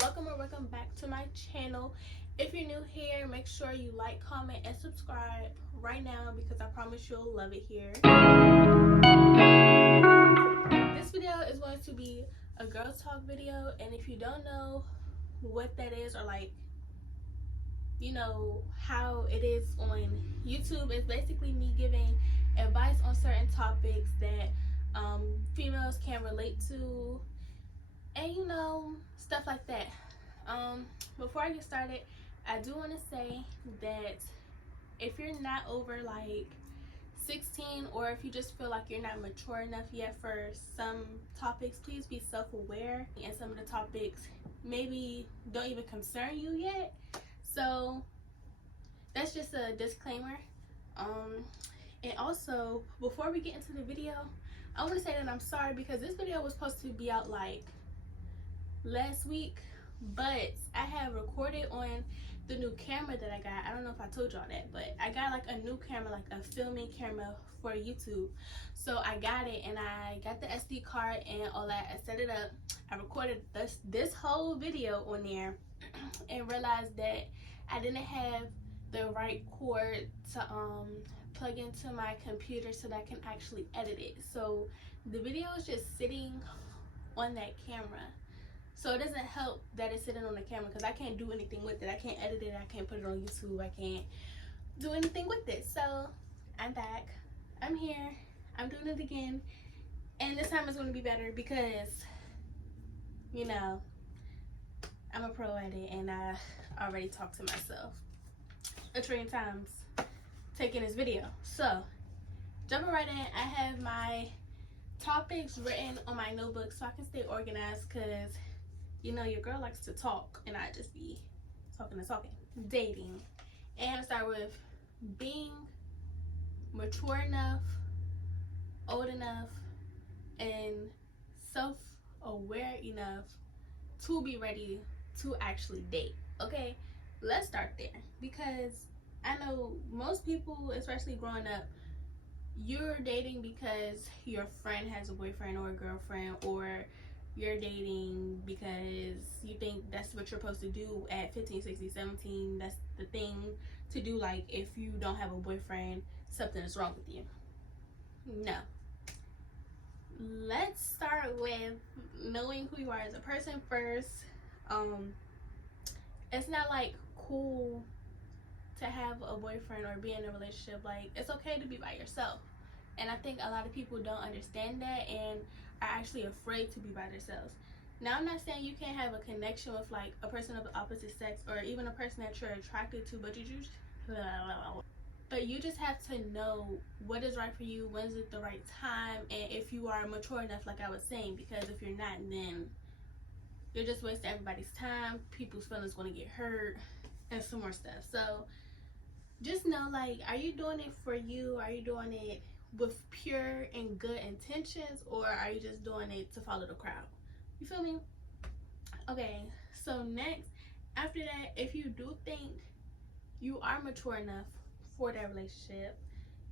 welcome back to my channel. If you're new here, make sure you like, comment, and subscribe right now because I promise you'll love it here. This video is going to be a girl talk video, and if you don't know what that is, or like, you know, how it is on YouTube, it's basically me giving advice on certain topics that females can relate to, and you know, stuff like that. Before I get started, I do want to say that if you're not over like 16, or if you just feel like you're not mature enough yet for some topics, please be self-aware, and some of the topics maybe don't even concern you yet. So that's just a disclaimer. And also, before we get into the video, I want to say that I'm sorry because this video was supposed to be out like last week, but I have recorded on the new camera that I got. I don't know if I told y'all that, but I got like a new camera, like a filming camera for YouTube. So I got it, and I got the SD card and all that. I set it up. I recorded this whole video on there and realized that I didn't have the right cord to plug into my computer so that I can actually edit it. So the video is just sitting on that camera. So it doesn't help that it's sitting on the camera because I can't do anything with it. I can't edit it. I can't put it on YouTube. I can't do anything with it. So I'm back. I'm here. I'm doing it again. And this time it's going to be better because, you know, I'm a pro at it, and I already talked to myself a trillion times taking this video. So jumping right in, I have my topics written on my notebook so I can stay organized because, you know, your girl likes to talk and I just be talking. Dating. And I'll start with being mature enough, old enough, and self-aware enough to be ready to actually date. Okay, let's start there because I know most people, especially growing up, you're dating because your friend has a boyfriend or a girlfriend, or you're dating because you think that's what you're supposed to do at 15, 16, 17. That's the thing to do. Like, if you don't have a boyfriend, something is wrong with you. No. Let's start with knowing who you are as a person first. It's not like cool to have a boyfriend or be in a relationship. Like, it's okay to be by yourself. And I think a lot of people don't understand that and are actually afraid to be by themselves. Now, I'm not saying you can't have a connection with like a person of the opposite sex or even a person that you're attracted to, but you just have to know what is right for you, when is it the right time, and if you are mature enough, like I was saying, because if you're not, then you're just wasting everybody's time. People's feelings going to get hurt and some more stuff. So just know, like, are you doing it for you? Are you doing it with pure and good intentions, or are you just doing it to follow the crowd? You feel me? Okay, so next, after that, if you do think you are mature enough for that relationship,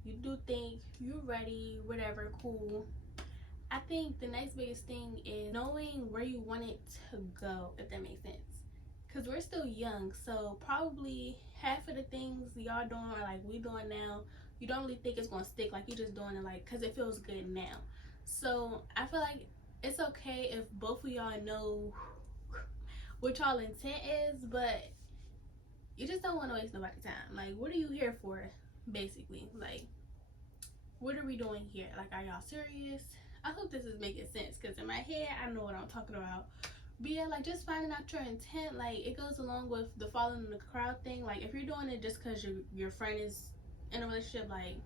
you do think you're ready, whatever, cool, I think the next biggest thing is knowing where you want it to go, if that makes sense. Because we're still young, so probably half of the things y'all doing or like we doing now, you don't really think it's going to stick. Like, you're just doing it like because it feels good now. So I feel like it's okay if both of y'all know what y'all intent is, but you just don't want to waste nobody's time. Like, what are you here for, basically? Like, what are we doing here? Like, are y'all serious? I hope this is making sense because in my head, I know what I'm talking about. But yeah, like, just finding out your intent, like, it goes along with the following the crowd thing. Like, if you're doing it just because your friend is in a relationship, like,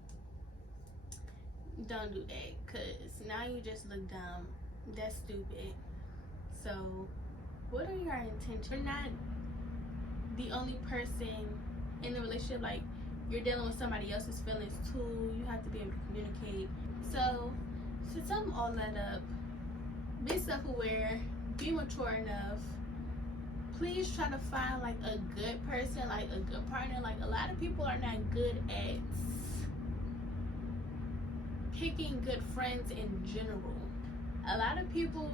don't do that because now you just look dumb. That's stupid. So what are your intentions? You're not the only person in the relationship. Like, you're dealing with somebody else's feelings too. You have to be able to communicate. So to sum all that up, be self-aware, be mature enough. Please try to find like a good person, like a good partner. Like, a lot of people are not good at picking good friends in general. A lot of people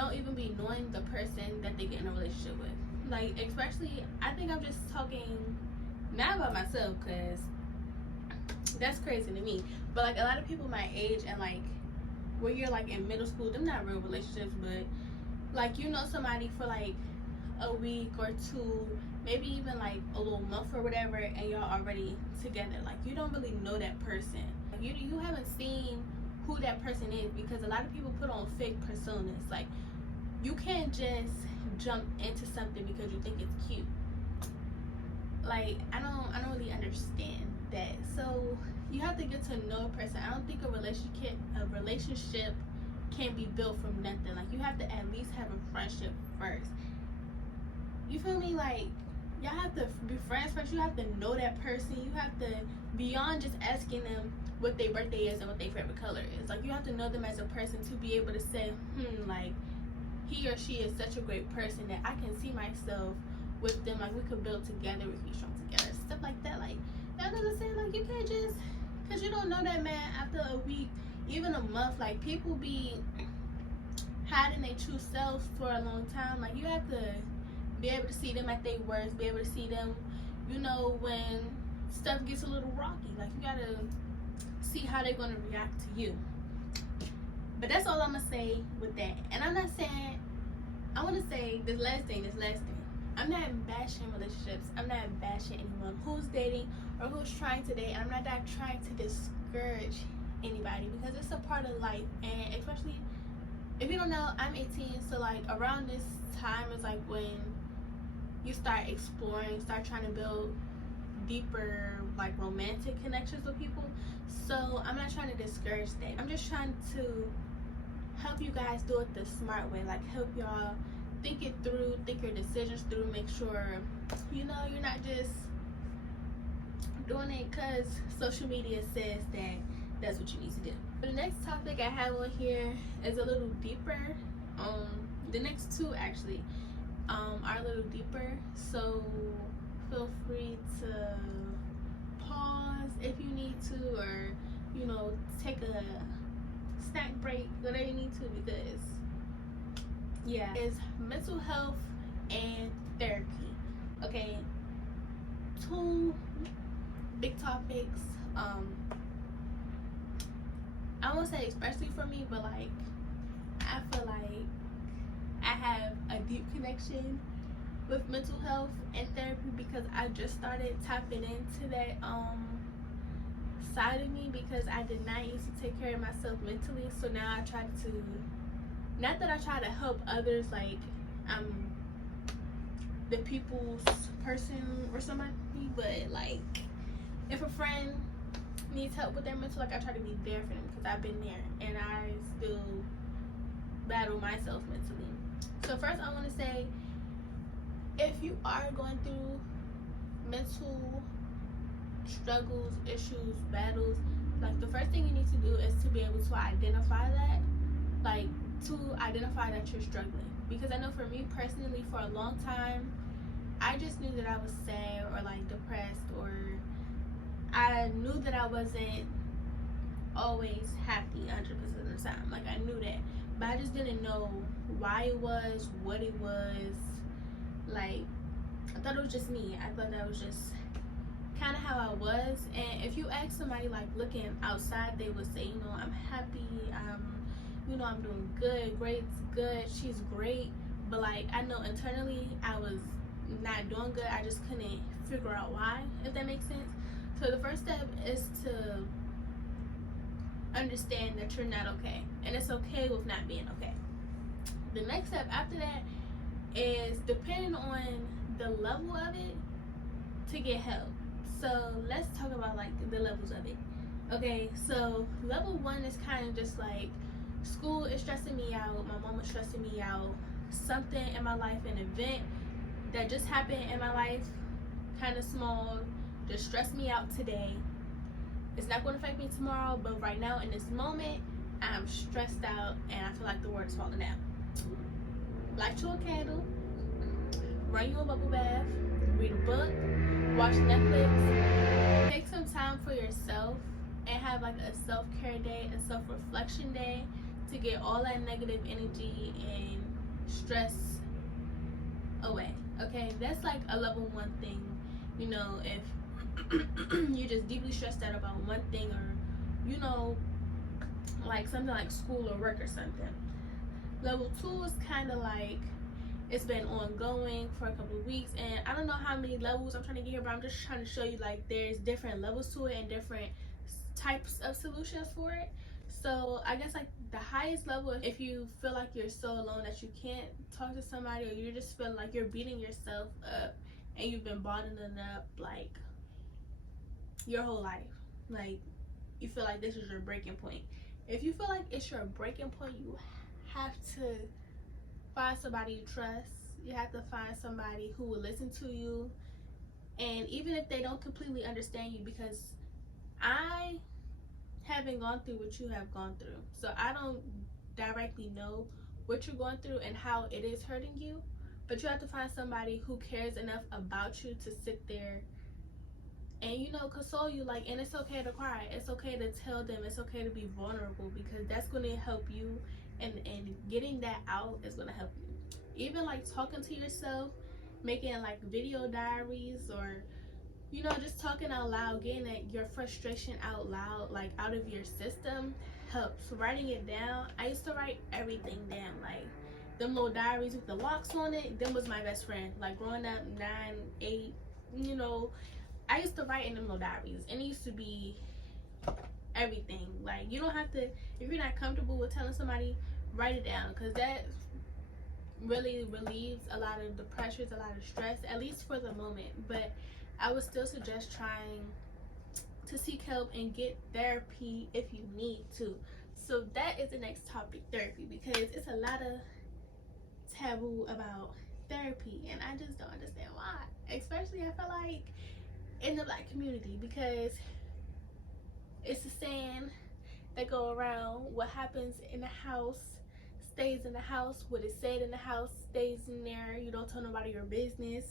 don't even be knowing the person that they get in a relationship with. Like, especially, I think I'm just talking not about myself, because that's crazy to me. But like a lot of people my age and like where you're like in middle school, them not real relationships, but like you know somebody for like a week or two, maybe even like a little month or whatever, and y'all already together. Like you don't really know that person. Like, you haven't seen who that person is, because a lot of people put on fake personas. Like you can't just jump into something because you think it's cute. Like I don't really understand that. So you have to get to know a person. I don't think a relationship can be built from nothing. Like you have to at least have a friendship first. You feel me? Like y'all have to be friends first. You have to know that person. You have to, beyond just asking them what their birthday is and what their favorite color is, like you have to know them as a person to be able to say, like he or she is such a great person that I can see myself with them. Like we could build together, we could be strong together, stuff like that. Like y'all know what I'm saying? Like you can't just, because you don't know that man after a week, even a month. Like people be hiding their true selves for a long time. Like you have to be able to see them at their worst, be able to see them, you know, when stuff gets a little rocky. Like you gotta see how they're gonna react to you. But that's all I'm gonna say with that. And I'm not saying, I wanna say this last thing. I'm not bashing relationships. I'm not bashing anyone who's dating or who's trying to date. I'm not trying to discourage anybody, because it's a part of life. And especially if you don't know, I'm 18, so like around this time is like when you start exploring, start trying to build deeper like romantic connections with people. So I'm not trying to discourage that. I'm just trying to help you guys do it the smart way. Like help y'all think it through, think your decisions through, make sure you know you're not just doing it because social media says that that's what you need to do. The next topic I have on here is a little deeper. The next two actually are a little deeper, so feel free to pause if you need to, or you know, take a snack break, whatever you need to, because yeah, it's mental health and therapy. Okay, two big topics. I won't say especially for me, but like I feel like I have a deep connection with mental health and therapy, because I just started tapping into that side of me, because I did not used to take care of myself mentally. So now I try to, not that I try to help others, like I'm the people's person or somebody, but like if a friend needs help with their mental, like I try to be there for them, because I've been there and I still battle myself mentally. So first I want to say, if you are going through mental struggles, issues, battles, like the first thing you need to do is to be able to identify that, like to identify that you're struggling. Because I know for me personally, for a long time, I just knew that I was sad or like depressed, or I knew that I wasn't always happy 100% of the time. Like I knew that, but I just didn't know why it was, what it was. Like I thought it was just me. I thought that was just kind of how I was. And if you ask somebody like looking outside, they would say, you know, I'm happy, you know, I'm doing good, Grade's good, she's great. But like I know internally I was not doing good. I just couldn't figure out why, if that makes sense. So the first step is to understand that you're not okay, and it's okay with not being okay. The next step after that is, depending on the level of it, to get help. So let's talk about like the levels of it. Okay, so level 1 is kind of just like, school is stressing me out, my mom is stressing me out, something in my life, an event that just happened in my life, kind of small, just stressed me out today. It's not going to affect me tomorrow, but right now in this moment, I'm stressed out and I feel like the world is falling out. Light you a candle, run you a bubble bath, read a book, watch Netflix. Take some time for yourself and have like a self-care day, a self-reflection day, to get all that negative energy and stress away. Okay, that's like a level 1 thing. You know, if you're just deeply stressed out about one thing, or you know, like something like school or work or something. Level 2 is kind of like it's been ongoing for a couple of weeks, and I don't know how many levels I'm trying to get here, but I'm just trying to show you like there's different levels to it and different types of solutions for it. So I guess like the highest level, if you feel like you're so alone that you can't talk to somebody, or you just feel like you're beating yourself up and you've been bottling it up like your whole life, like you feel like this is your breaking point. If you feel like it's your breaking point, you have to find somebody you trust. You have to find somebody who will listen to you, and even if they don't completely understand you, because I haven't gone through what you have gone through, so I don't directly know what you're going through and how it is hurting you, but you have to find somebody who cares enough about you to sit there and, you know, console you. Like, and it's okay to cry, it's okay to tell them, it's okay to be vulnerable, because that's going to help you, and getting that out is going to help you. Even like talking to yourself, making like video diaries, or you know, just talking out loud, getting your frustration out loud, like out of your system, helps. Writing it down, I used to write everything down, like them little diaries with the locks on it, them was my best friend. Like growing up, 9, 8, you know, I used to write in them little diaries, and it used to be everything. Like, you don't have to, if you're not comfortable with telling somebody, write it down, because that really relieves a lot of the pressures, a lot of stress, at least for the moment. But I would still suggest trying to seek help and get therapy if you need to. So that is the next topic, therapy, because it's a lot of taboo about therapy, and I just don't understand why. Especially, I feel like in the Black community, because it's a saying that go around: what happens in the house stays in the house, what is said in the house stays in there, you don't tell nobody your business.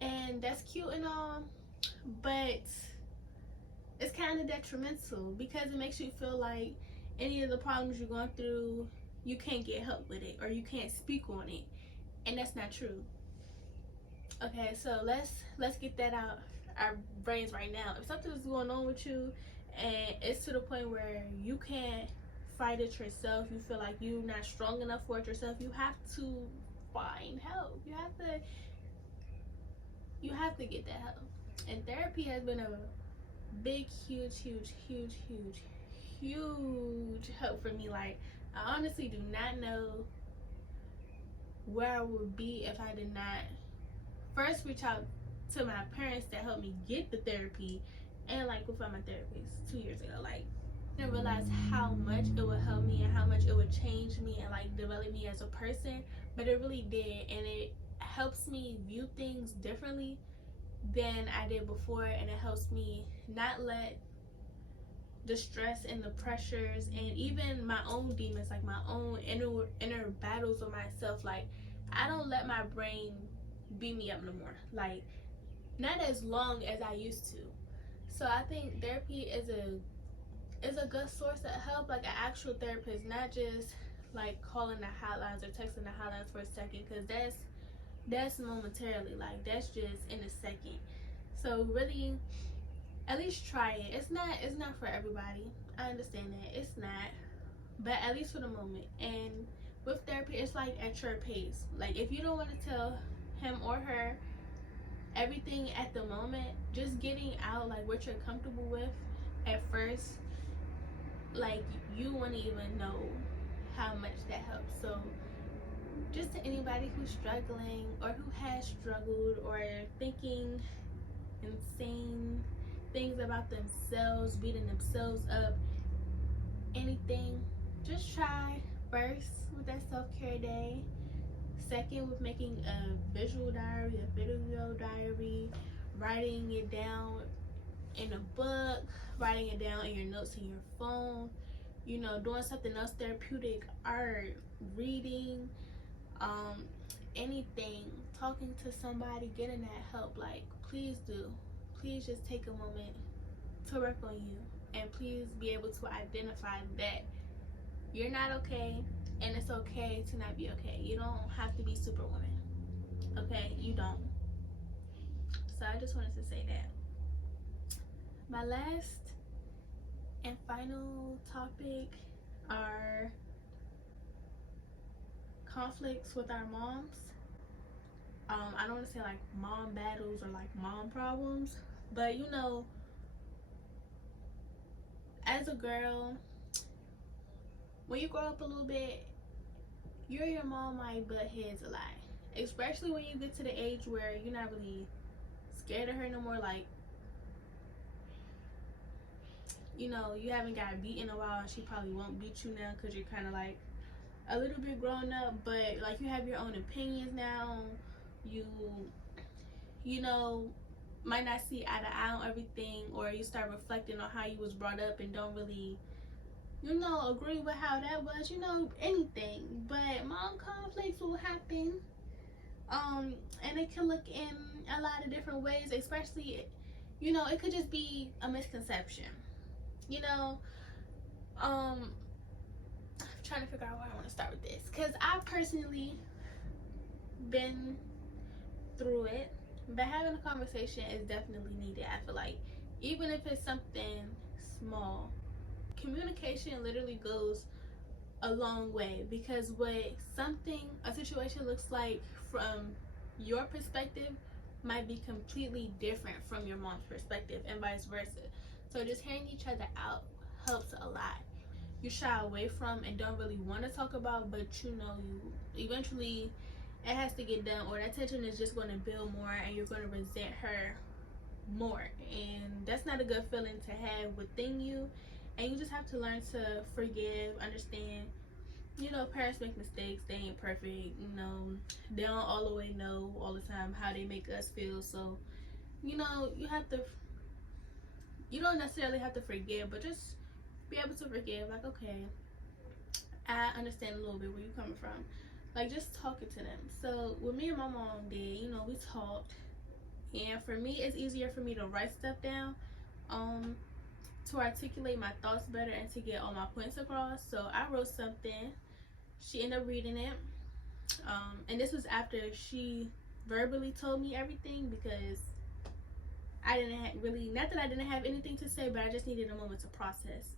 And that's cute and all, but it's kind of detrimental, because it makes you feel like any of the problems you're going through, you can't get help with it, or you can't speak on it, and that's not true. Okay, so let's get that out our brains right now. If something is going on with you and it's to the point where you can't fight it yourself, you feel like you're not strong enough for it yourself, you have to find help. You have to get that help. And therapy has been a big, huge help for me. Like, I honestly do not know where I would be if I did not first reach out to my parents to help me get the therapy, and like with my therapist 2 years ago. Like, I didn't realize how much it would help me and how much it would change me and like develop me as a person, but it really did. And it helps me view things differently than I did before, and it helps me not let the stress and the pressures and even my own demons, like my own inner battles with myself, like I don't let my brain beat me up no more, like not as long as I used to. So I think therapy is a good source of help, like an actual therapist, not just like calling the hotlines or texting the hotlines for a second, because that's momentarily, like that's just in a second. So really, at least try it. It's not for everybody, I understand that, it's not, but at least for the moment. And with therapy, it's like at your pace. Like, if you don't want to tell him or her everything at the moment, just getting out like what you're comfortable with at first, like you wouldn't even know how much that helps. So just to anybody who's struggling or who has struggled or thinking insane things about themselves, beating themselves up, anything, just try first with that self-care day, second with making a visual diary, a video diary, writing it down in a book, writing it down in your notes in your phone, you know, doing something else therapeutic, art, reading, anything, talking to somebody, getting that help. Like, please do. Please just take a moment to work on you, and please be able to identify that you're not okay and it's okay to not be okay. You don't have to be Superwoman. Okay, you don't. So I just wanted to say that. My last and final topic are conflicts with our moms. I don't want to say like mom battles or like mom problems, but you know, as a girl, when you grow up a little bit, you and your mom might butt heads a lot, especially when you get to the age where you're not really scared of her no more. Like, you know, you haven't got beat in a while, and she probably won't beat you now because you're kind of like a little bit grown up, but like you have your own opinions now. You know, might not see eye to eye on everything, or you start reflecting on how you was brought up and don't really, you know, agree with how that was, you know, anything. But mom conflicts will happen, and it can look in a lot of different ways, especially, you know, it could just be a misconception, you know. I'm trying to figure out where I want to start with this, because I personally been through it, but having a conversation is definitely needed. I feel like even if it's something small, communication literally goes a long way, because what a situation looks like from your perspective might be completely different from your mom's perspective, and vice versa. So just hearing each other out helps a lot. You shy away from and don't really want to talk about, but you know, you eventually it has to get done, or that tension is just going to build more and you're going to resent her more, and that's not a good feeling to have within you. And you just have to learn to forgive, understand, you know, parents make mistakes, they ain't perfect, you know, they don't all the way know all the time how they make us feel. So, you know, you don't necessarily have to forgive, but just be able to forgive. Like, okay, I understand a little bit where you're coming from. Like, just talking to them. So what me and my mom did, you know, we talked, and for me it's easier for me to write stuff down, to articulate my thoughts better and to get all my points across. So I wrote something, she ended up reading it, and this was after she verbally told me everything, because I didn't really, not that I didn't have anything to say, but I just needed a moment to process.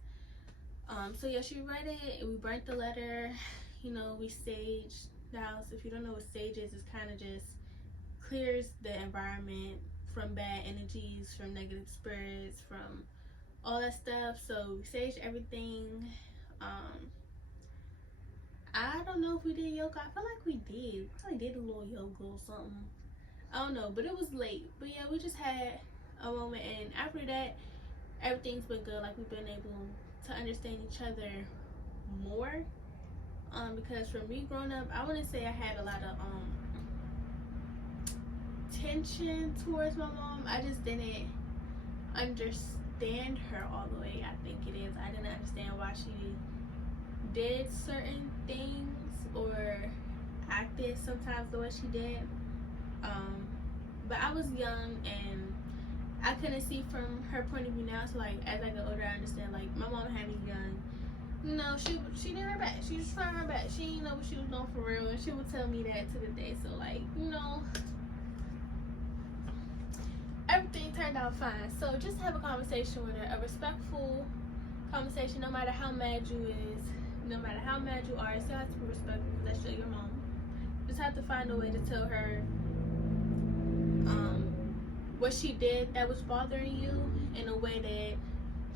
So yeah, she read it, and we burnt the letter. You know, we saged the house. If you don't know what sage is, it's kind of just clears the environment from bad energies, from negative spirits, from all that stuff. So we saged everything. I don't know if we did yoga. I feel like we did. We probably did a little yoga or something. I don't know, but it was late. But yeah, we just had a moment, and after that, everything's been good. Like, we've been able to understand each other more. Because for me growing up, I wouldn't say I had a lot of tension towards my mom. I just didn't understand her all the way. I think it is. I didn't understand why she did certain things or acted sometimes the way she did. But I was young and I couldn't see from her point of view now. So like, as I get older, I understand. Like, my mom had me young. No, she did her best. She was trying her best. She didn't know what she was doing for real, and she would tell me that to the day. So like, you know, everything turned out fine. So just have a conversation with her, a respectful conversation. No matter how mad you is, no matter how mad you are, it still has to be respectful, because that's still your mom. Just have to find a way to tell her what she did that was bothering you in a way that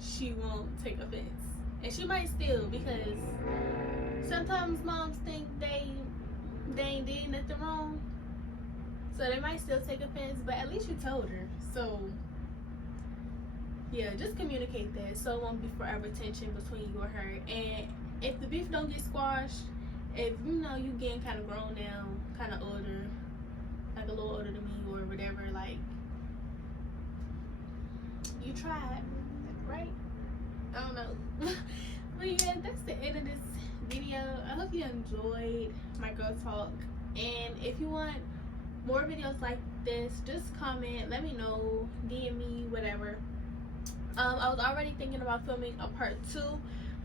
she won't take offense. And she might still, because sometimes moms think they ain't did nothing wrong, so they might still take offense, but at least you told her. So yeah, just communicate that, so it won't be forever tension between you and her. And if the beef don't get squashed, if you know you getting kind of grown now, kind of older, like a little older than me or whatever, like, you tried, right? I don't know. But yeah, that's the end of this video. I hope you enjoyed my girl talk, and if you want more videos like this, just comment, let me know, DM me, whatever. I was already thinking about filming a part 2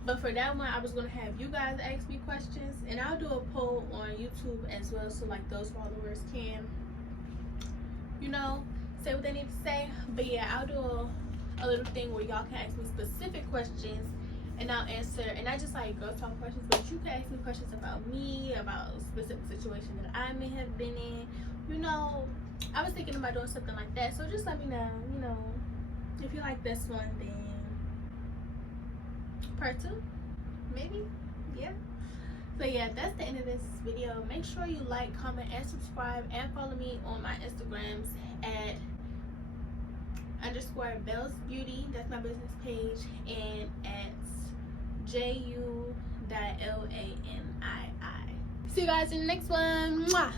But for that one, I was gonna have you guys ask me questions, and I'll do a poll on YouTube as well, so like those followers can, you know, say what they need to say. But yeah, I'll do a little thing where y'all can ask me specific questions, and I'll answer. And not just like girl talk questions, but you can ask me questions about me, about a specific situation that I may have been in. You know, I was thinking about doing something like that. So just let me know, you know, if you like this one, then part 2, maybe. Yeah. So yeah, that's the end of this video. Make sure you like, comment, and subscribe, and follow me on my Instagrams at _Bells Beauty. That's my business page, and at JU.LANII. See you guys in the next one. Mwah!